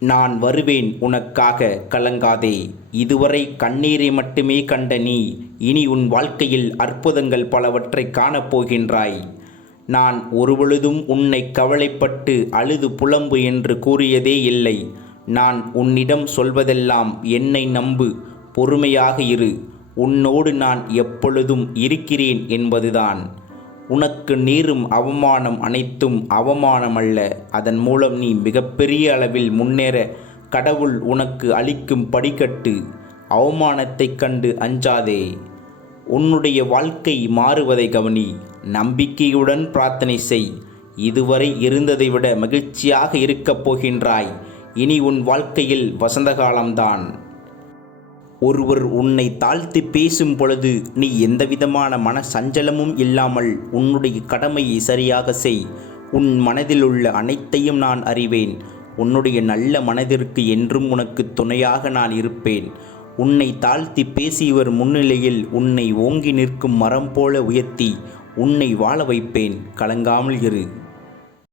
நான் வருவேன் உனக்காக கலங்காதே. இதுவரை கண்ணீரை மட்டுமே கண்ட நீ இனி உன் வாழ்க்கையில் அற்புதங்கள் பலவற்றை காணப்போகின்றாய் நான் ஒருபொழுதும் உன்னை கவலைப்பட்டு அழுது புலம்பு என்று கூறியதே இல்லை. நான் உன்னிடம் சொல்வதெல்லாம் என்னை நம்பு பொறுமையாக இரு. உன்னோடு நான் எப்பொழுதும் இருக்கிறேன் என்பதுதான். உனக்கு நேரும் அவமானம் அனைத்தும் அவமானமல்ல. அதன் மூலம் நீ மிகப்பெரிய அளவில் முன்னேற கடவுள் உனக்கு அளிக்கும் படிக்கட்டு. அவமானத்தைக் கண்டு அஞ்சாதே. உன்னுடைய வாழ்க்கை மாறுவதை கவனி. நம்பிக்கையுடன் பிரார்த்தனை செய். இதுவரை இருந்ததை விட மகிழ்ச்சியாக இருக்கப் போகின்றாய். இனி உன் வாழ்க்கையில் வசந்த காலம்தான் ஒருவர் உன்னை தாழ்த்தி பேசும் பொழுது நீ எந்தவிதமான மன சஞ்சலமும் இல்லாமல் உன்னுடைய கடமையை சரியாக செய். உன் மனதில் உள்ள அனைத்தையும் நான் அறிவேன். உன்னுடைய நல்ல மனதிற்கு என்றும் உனக்கு துணையாக நான் இருப்பேன். உன்னை தாழ்த்தி பேசியவர் முன்னிலையில் உன்னை ஓங்கி நிற்கும் மரம் போல உயர்த்தி உன்னை வாழ வைப்பேன். கலங்காமல் இரு.